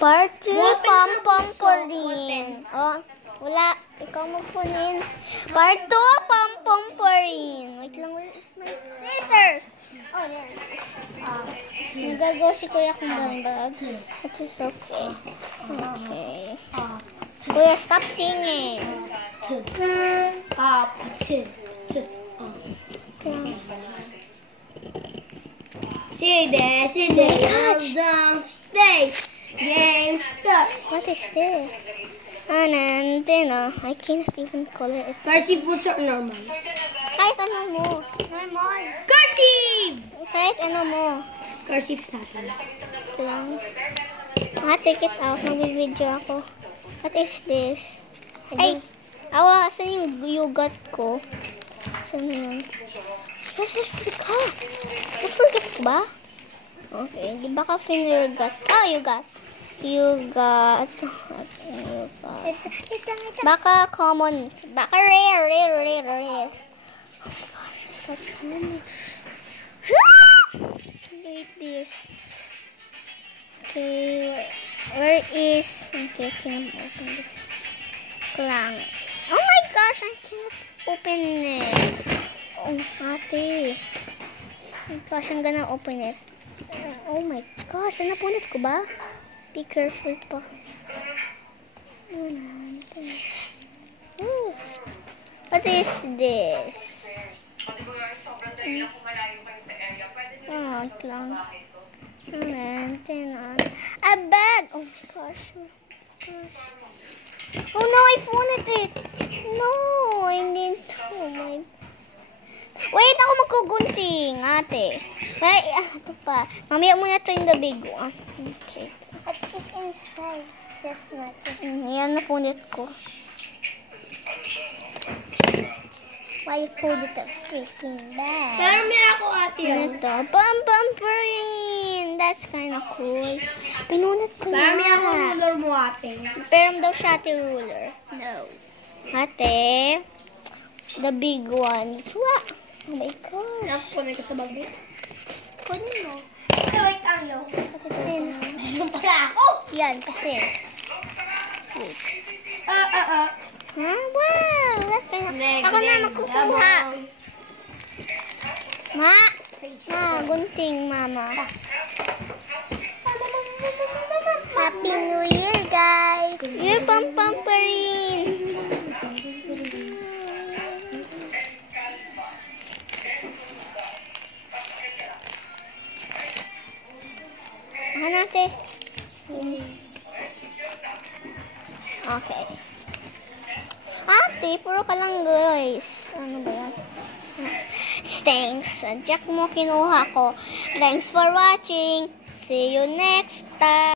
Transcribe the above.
Part 2, pom-pom pa rin. Oh, wala. Ikaw magpunin. Part 2, pom-pom pa rin. Wait lang, where is my scissors? Oh, there. Nagagawa si Kuya kung bambag. It is okay. Okay. Kuya, stop singing. See this, stay. Game stop. What is this? An antenna. I can't even color it. Cursive boots are normal. Kahit ano mo. Normal. Cursive! Kahit ano mo. Cursive sa akin. Ito lang. Take it out. Nag-video ako. What is this? Ay! Awa, saan yung yogurt ko? Saan yun? Yes, forgot. Na-forget ko ba? Okay, di ba ka finurgot? Oh, you got. Baka common. Baka rare. Oh my gosh, I got common. Wait, this. Okay, where is... Okay, I can't open this. Clang. Oh my gosh, I can't open it. Oh, ate. Oh my gosh, I'm gonna open it. Oh my gosh, napunit ko ba? Be careful pa. What is this? Oh, ito lang. A bag! Oh my gosh. Oh no, I found it! No, I need to. Oh my... Wait, ako magkugunting, ate. Ay, ito pa. Mamaya muna ito yung the big one. Okay. What is inside? Just not. Yan, napunit ko. Why you pulled it a freaking bag? Pero may ako ate. Ito. Pom-pom pa rin. That's kinda cool. Pinunit ko Pero may ako na. ruler mo ate. Pero daw siya ate ruler. No. Ate, the big one. Wow. Oh my gosh. Napunin ko sa bag mo. Kunin mo. Wait, Arlo. Meron pala ako. Yan, kasi. Wait. Wow! That's kinda... Ako na magkukuha. Ma! Gunting, mama. Happy New Year, guys! You're pom-pom pa rin. Ate. Okay. Ate, puro ka lang, guys. Ano ba yan? Thanks. Jack mo kinuha ko. Thanks for watching. See you next time.